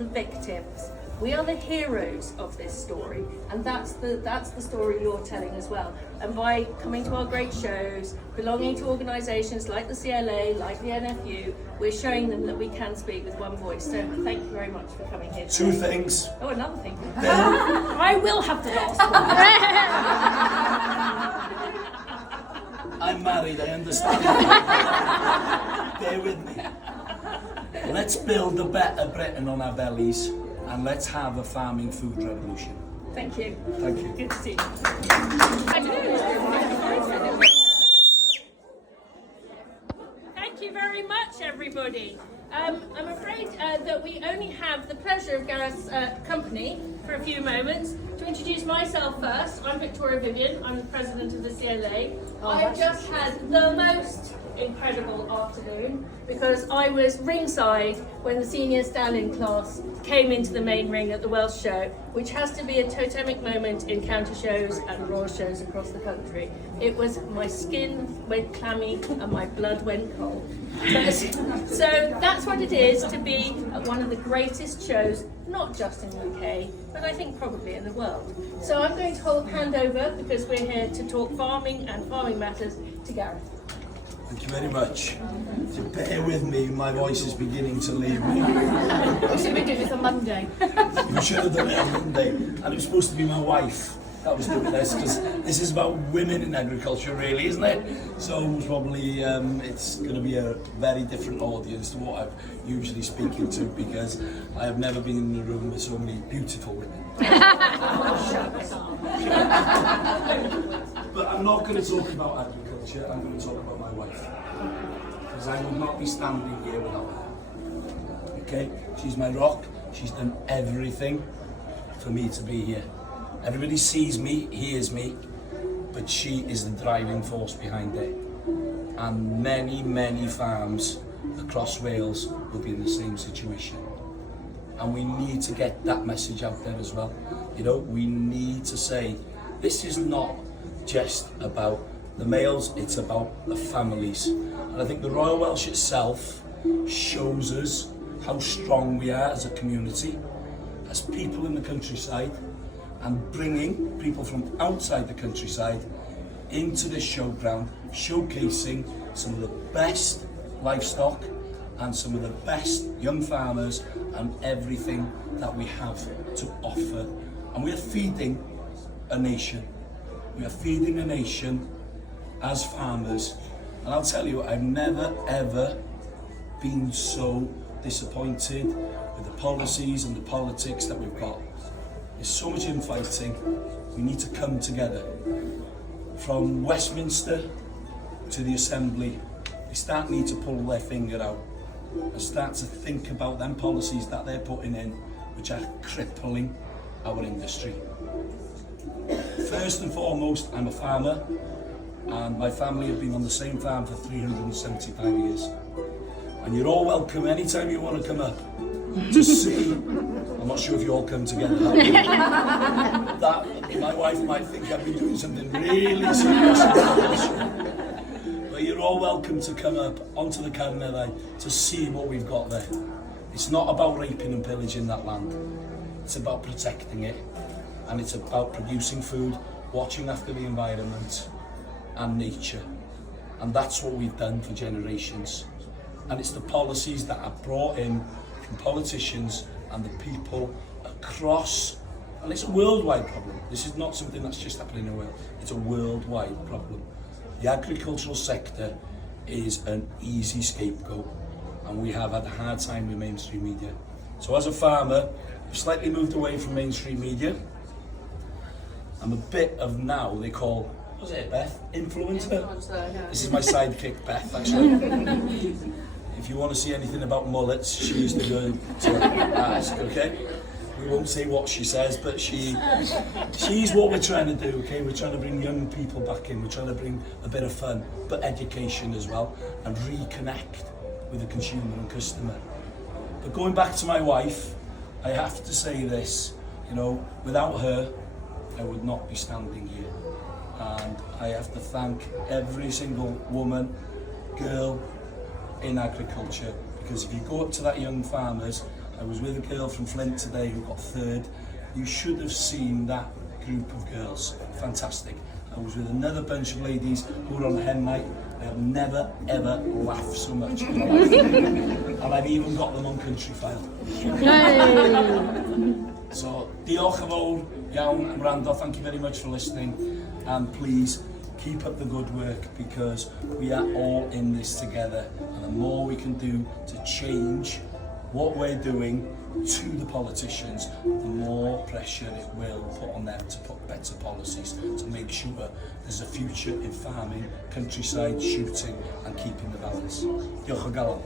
the victims. We are the heroes of this story, and that's the story you're telling as well. And by coming to our great shows, belonging to organisations like the CLA, like the NFU, we're showing them that we can speak with one voice. So thank you very much for coming here today. Two things. Oh, another thing. I will have the last one. I'm married, I understand. Bear with me. Let's build a better Britain on our bellies, and let's have a farming food revolution. Thank you. Thank you. Good to see you. Thank you very much, everybody. I'm afraid that we only have the pleasure of Gareth's company for a few moments. To introduce myself first, I'm Victoria Vivian, I'm the president of the CLA. I've just had the most incredible afternoon because I was ringside when the senior stand-in class came into the main ring at the Welsh show, which has to be a totemic moment in county shows and royal shows across the country. It was, my skin went clammy and my blood went cold. So that's what it is to be at one of the greatest shows, not just in the UK, but I think probably in the world. So I'm going to hand over, because we're here to talk farming and farming matters, to Gareth. Thank you very much. So bear with me, my voice is beginning to leave me. You should be doing this on Monday. You should have done it on Monday. And it was supposed to be my wife that was doing this, because this is about women in agriculture, really, isn't it? So probably it's going to be a very different audience to what I'm usually speaking to, because I have never been in a room with so many beautiful women. But I'm not going to talk about agriculture, I'm going to talk about my wife. Because I would not be standing here without her. Okay? She's my rock, she's done everything for me to be here. Everybody sees me, hears me, but she is the driving force behind it. And many, many farms across Wales will be in the same situation. And we need to get that message out there as well. You know, we need to say, this is not just about the males, it's about the families. And I think the Royal Welsh itself shows us how strong we are as a community, as people in the countryside, and bringing people from outside the countryside into this showground, showcasing some of the best livestock and some of the best young farmers and everything that we have to offer. And we are feeding a nation. We are feeding a nation as farmers. And I'll tell you, I've never ever been so disappointed with the policies and the politics that we've got. There's so much infighting. We need to come together. From Westminster to the Assembly, they start need to pull their finger out and start to think about them policies that they're putting in, which are crippling our industry. First and foremost, I'm a farmer, and my family have been on the same farm for 375 years. And you're all welcome anytime you want to come up to see. I'm not sure if you all come together. That my wife might think I've been doing something really serious. But you're all welcome to come up onto the Carnarvon to see what we've got there. It's not about raping and pillaging that land. It's about protecting it, and it's about producing food, watching after the environment and nature. And that's what we've done for generations. And it's the policies that are brought in from politicians and the people across, and it's a worldwide problem. This is not something that's just happening in Wales. It's a worldwide problem. The agricultural sector is an easy scapegoat, and we have had a hard time with mainstream media. So as a farmer, I've slightly moved away from mainstream media. I'm a bit of now, they call, what was it, Beth? Influencer? Yeah. This is my sidekick, Beth, actually. If you want to see anything about mullets, she's the girl to ask, okay? We won't say what she says, but she's what we're trying to do, okay? We're trying to bring young people back in. We're trying to bring a bit of fun, but education as well, and reconnect with the consumer and customer. But going back to my wife, I have to say this, you know, without her, I would not be standing here. And I have to thank every single woman, girl, in agriculture, because if you go up to that young farmers I was with a girl from Flint today who got third. You should have seen that group of girls. Fantastic. I was with another bunch of ladies who were on hen night. I have never ever laughed so much in my life. And I've even got them on country file. So, diolch yn fawr iawn am wrando. Thank you very much for listening. And please, keep up the good work because we are all in this together. And the more we can do to change what we're doing to the politicians, the more pressure it will put on them to put better policies to make sure there's a future in farming, countryside, shooting and keeping the balance. Diolch o galon.